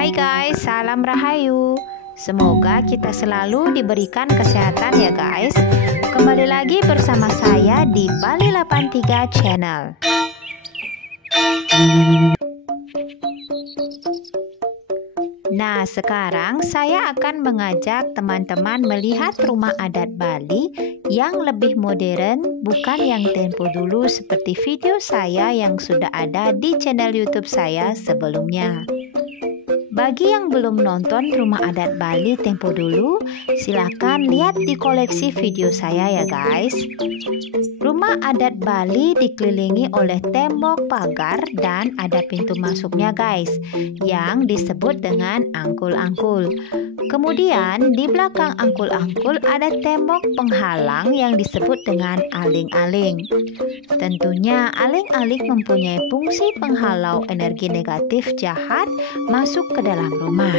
Hai guys, salam rahayu. Semoga kita selalu diberikan kesehatan ya guys. Kembali lagi bersama saya di Bali 83 Channel. Nah, sekarang saya akan mengajak teman-teman melihat rumah adat Bali yang lebih modern, bukan yang tempo dulu seperti video saya yang sudah ada di channel YouTube saya sebelumnya. Bagi yang belum nonton rumah adat Bali tempo dulu, silahkan lihat di koleksi video saya ya guys. Rumah adat Bali dikelilingi oleh tembok pagar dan ada pintu masuknya guys, yang disebut dengan angkul-angkul. Kemudian di belakang angkul-angkul ada tembok penghalang yang disebut dengan aling-aling. Tentunya aling-aling mempunyai fungsi penghalau energi negatif jahat masuk ke dalam rumah.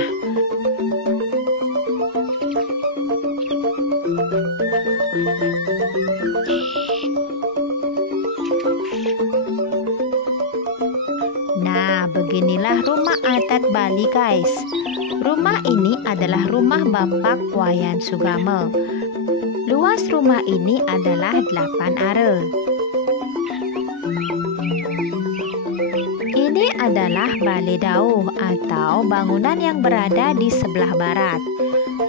Nah, beginilah rumah adat Bali guys. Rumah ini adalah rumah Bapak Wayan Sugame. Luas rumah ini adalah 8 are. Ini adalah Balai Dauh atau bangunan yang berada di sebelah barat.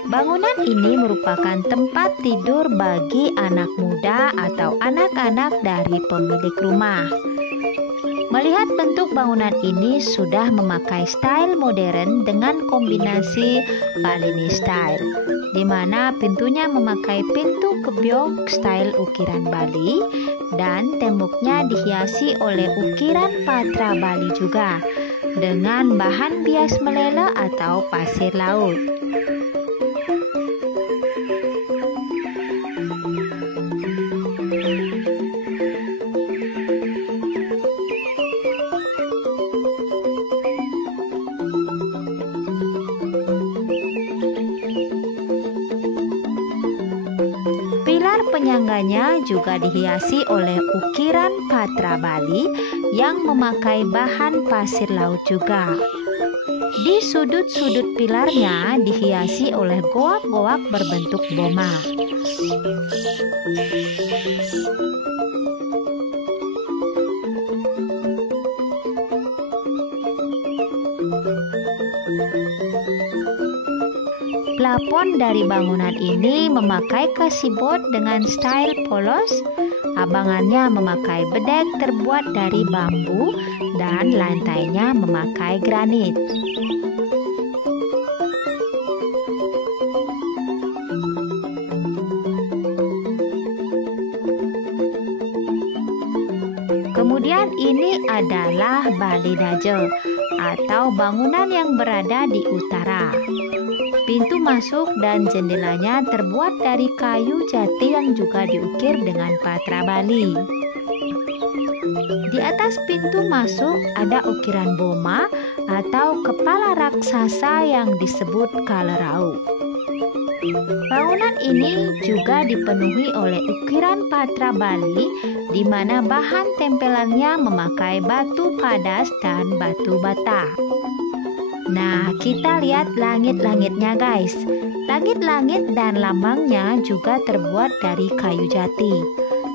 Bangunan ini merupakan tempat tidur bagi anak muda atau anak-anak dari pemilik rumah. Melihat bentuk bangunan ini sudah memakai style modern dengan kombinasi Balinese style, di mana pintunya memakai pintu kebyok style ukiran Bali dan temboknya dihiasi oleh ukiran patra Bali juga dengan bahan bias meleleh atau pasir laut. Penyangganya juga dihiasi oleh ukiran patra Bali yang memakai bahan pasir laut juga. Di sudut-sudut pilarnya dihiasi oleh goak-goak berbentuk boma. Plafon dari bangunan ini memakai kasibot dengan style polos. Abangannya memakai bedek terbuat dari bambu dan lantainya memakai granit. Kemudian ini adalah Bali Daje atau bangunan yang berada di utara. Pintu masuk dan jendelanya terbuat dari kayu jati yang juga diukir dengan patra Bali. Di atas pintu masuk ada ukiran boma atau kepala raksasa yang disebut kalerau. Bangunan ini juga dipenuhi oleh ukiran patra Bali, di mana bahan tempelannya memakai batu padas dan batu bata. Nah, kita lihat langit-langitnya guys. Langit-langit dan lambangnya juga terbuat dari kayu jati.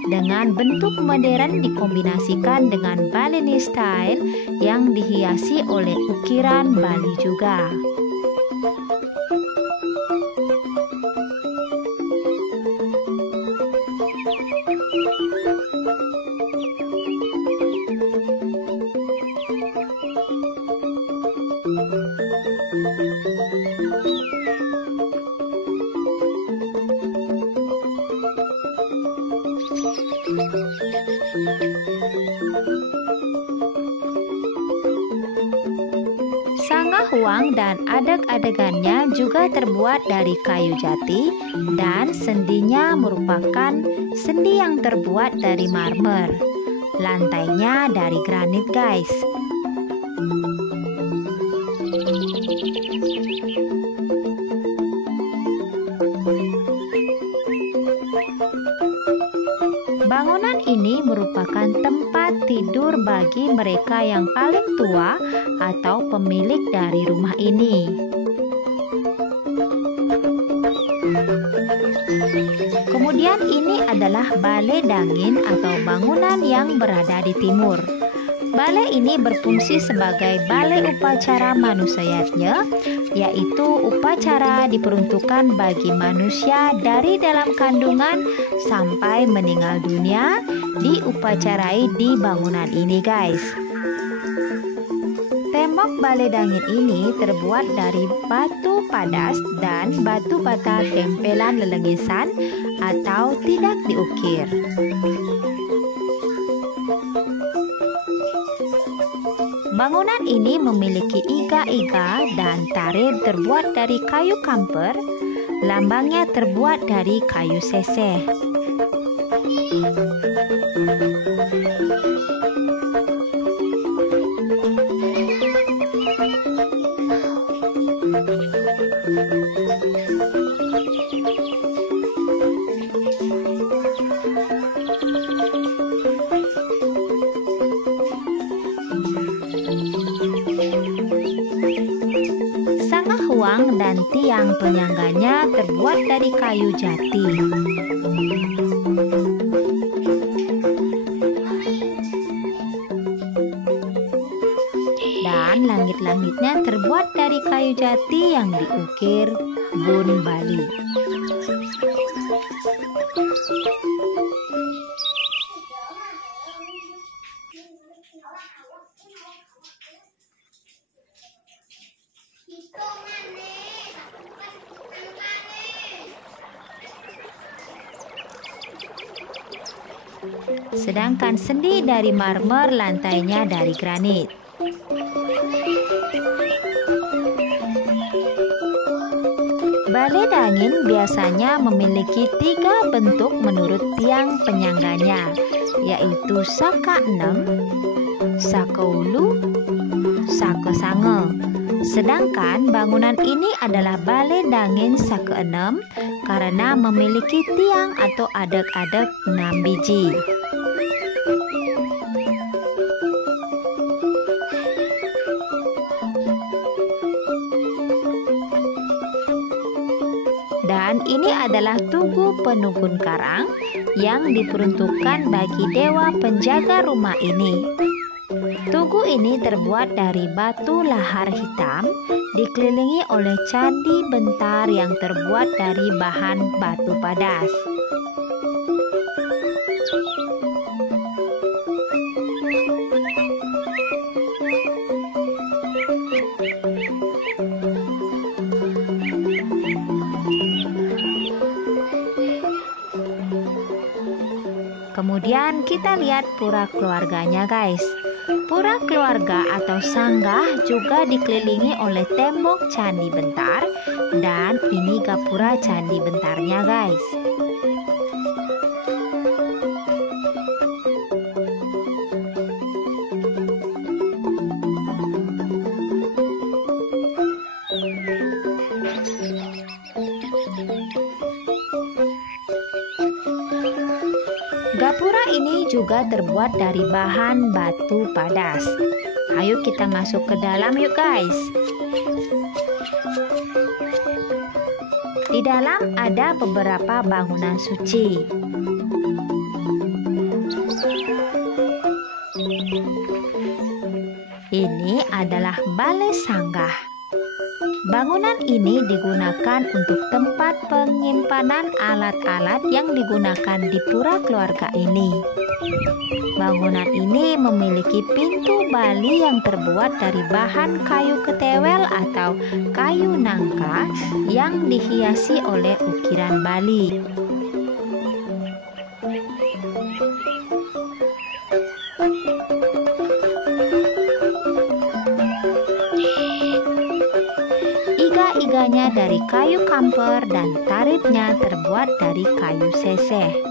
Dengan bentuk modern dikombinasikan dengan Balinese style yang dihiasi oleh ukiran Bali juga. Sanggah huang dan adeg-adegannya juga terbuat dari kayu jati dan sendinya merupakan sendi yang terbuat dari marmer. Lantainya dari granit guys. Bangunan ini merupakan tempat tidur bagi mereka yang paling tua atau pemilik dari rumah ini. Kemudian ini adalah balai dangin atau bangunan yang berada di timur. Balai ini berfungsi sebagai balai upacara manusianya, yaitu upacara diperuntukkan bagi manusia dari dalam kandungan sampai meninggal dunia diupacarai di bangunan ini, guys. Tembok balai dangin ini terbuat dari batu padas dan batu bata tempelan lelengisan atau tidak diukir. Bangunan ini memiliki iga-iga dan tarif terbuat dari kayu kamper. Lambangnya terbuat dari kayu seseh. Ruang dan tiang penyangganya terbuat dari kayu jati. Dan langit-langitnya terbuat dari kayu jati yang diukir bun Bali. Sedangkan sendi dari marmer, lantainya dari granit. Balai dangin biasanya memiliki 3 bentuk menurut tiang penyangganya, yaitu saka 6, saka ulu, saka sange. Sedangkan bangunan ini adalah balai dangin saka 6 karena memiliki tiang atau adek-adek 6 biji. Dan ini adalah tugu penugun karang yang diperuntukkan bagi dewa penjaga rumah ini. Tugu ini terbuat dari batu lahar hitam, dikelilingi oleh candi bentar yang terbuat dari bahan batu padas. Kemudian kita lihat pura keluarganya, guys. Pura keluarga atau sanggah juga dikelilingi oleh tembok candi bentar, dan ini gapura candi bentarnya, guys. Gapura ini juga terbuat dari bahan batu padas. Ayo kita masuk ke dalam yuk, guys. Di dalam ada beberapa bangunan suci. Ini adalah balai sanggah. Bangunan ini digunakan untuk tempat penyimpanan alat-alat yang digunakan di pura keluarga ini. Bangunan ini memiliki pintu Bali yang terbuat dari bahan kayu ketewel atau kayu nangka yang dihiasi oleh ukiran Bali. Iga-iganya dari kayu kamper dan tarifnya terbuat dari kayu seseh.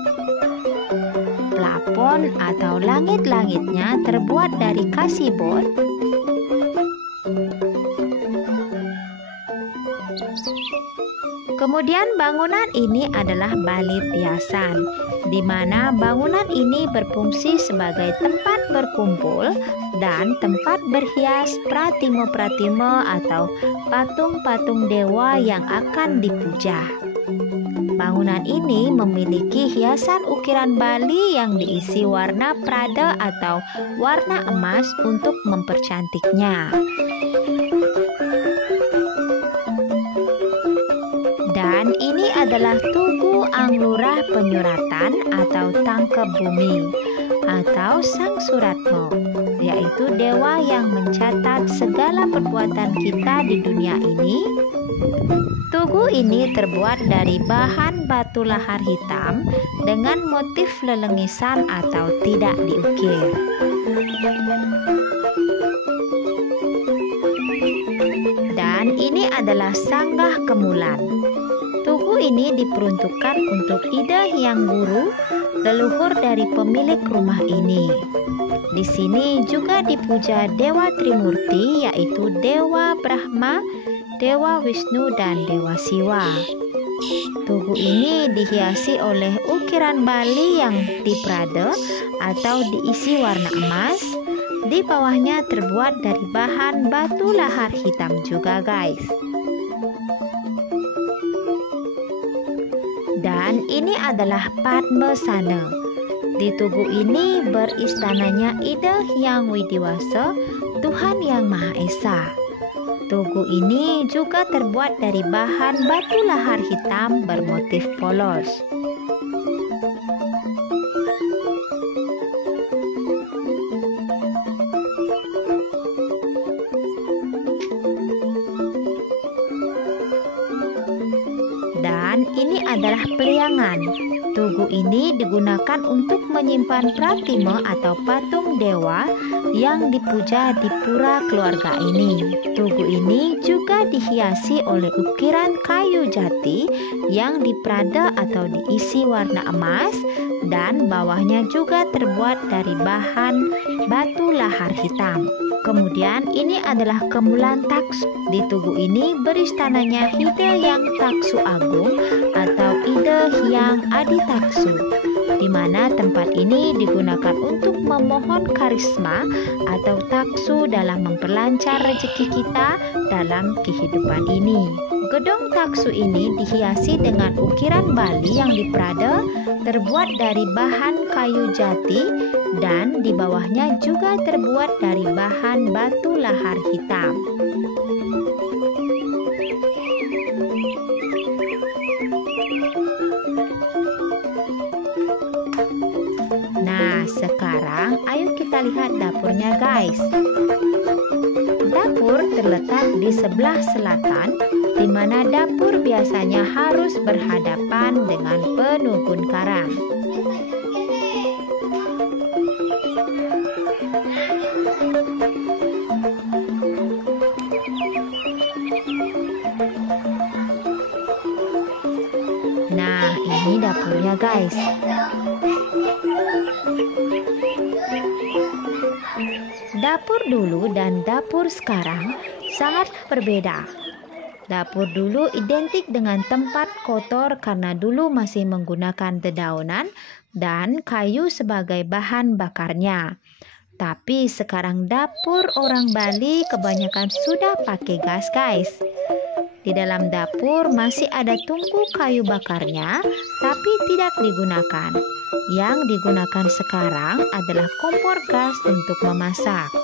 Plafon atau langit-langitnya terbuat dari kasibot. Kemudian bangunan ini adalah Bali Tiasan, di mana bangunan ini berfungsi sebagai tempat berkumpul dan tempat berhias pratime-pratime atau patung-patung dewa yang akan dipuja. Bangunan ini memiliki hiasan ukiran Bali yang diisi warna prada atau warna emas untuk mempercantiknya. Dan ini adalah Tugu Anglurah Penyuratan atau Tangkep Bumi atau Sang Suratmo, yaitu dewa yang mencatat segala perbuatan kita di dunia ini. Tugu ini terbuat dari bahan batu lahar hitam dengan motif lelengisan atau tidak diukir. Dan ini adalah Sanggah Kemulan. Tugu ini diperuntukkan untuk Ida Hyang Wuru, leluhur dari pemilik rumah ini. Di sini juga dipuja Dewa Trimurti, yaitu Dewa Brahma, Dewa Wisnu, dan Dewa Siwa. Tugu ini dihiasi oleh ukiran Bali yang diprade atau diisi warna emas. Di bawahnya terbuat dari bahan batu lahar hitam juga, guys. Dan ini adalah Padmasana. Di tugu ini beristananya Ida Hyang Widiwasa, Tuhan Yang Maha Esa. Tugu ini juga terbuat dari bahan batu lahar hitam bermotif polos. Dan ini adalah Peliangan. Tugu ini digunakan untuk menyimpan pratime atau patung dewa yang dipuja di pura keluarga ini. Tugu ini juga dihiasi oleh ukiran kayu jati yang diprada atau diisi warna emas, dan bawahnya juga terbuat dari bahan batu lahar hitam. Kemudian ini adalah Kemulan Taksu. Di tugu ini beristananya Ida Yang Taksu Agung atau Ida Hyang Adi Taksu, di mana tempat ini digunakan untuk memohon karisma atau taksu dalam memperlancar rezeki kita dalam kehidupan ini. Gedung taksu ini dihiasi dengan ukiran Bali yang diprada, terbuat dari bahan kayu jati, dan di bawahnya juga terbuat dari bahan batu lahar hitam. Nah, sekarang ayo kita lihat dapurnya, guys. Dapur terletak di sebelah selatan, di mana dapur biasanya harus berhadapan dengan Penugun Karang. Nah, ini dapurnya, guys. Dapur dulu dan dapur sekarang sangat berbeda. Dapur dulu identik dengan tempat kotor karena dulu masih menggunakan dedaunan dan kayu sebagai bahan bakarnya. Tapi sekarang dapur orang Bali kebanyakan sudah pakai gas, guys. Di dalam dapur masih ada tungku kayu bakarnya, tapi tidak digunakan. Yang digunakan sekarang adalah kompor gas untuk memasak.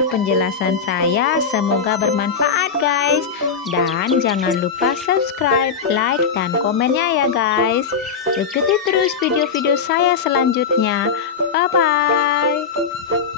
ya penjelasan saya. Semoga bermanfaat guys. Dan jangan lupa subscribe, like, dan komennya ya guys. Ikuti terus video-video saya selanjutnya. Bye-bye.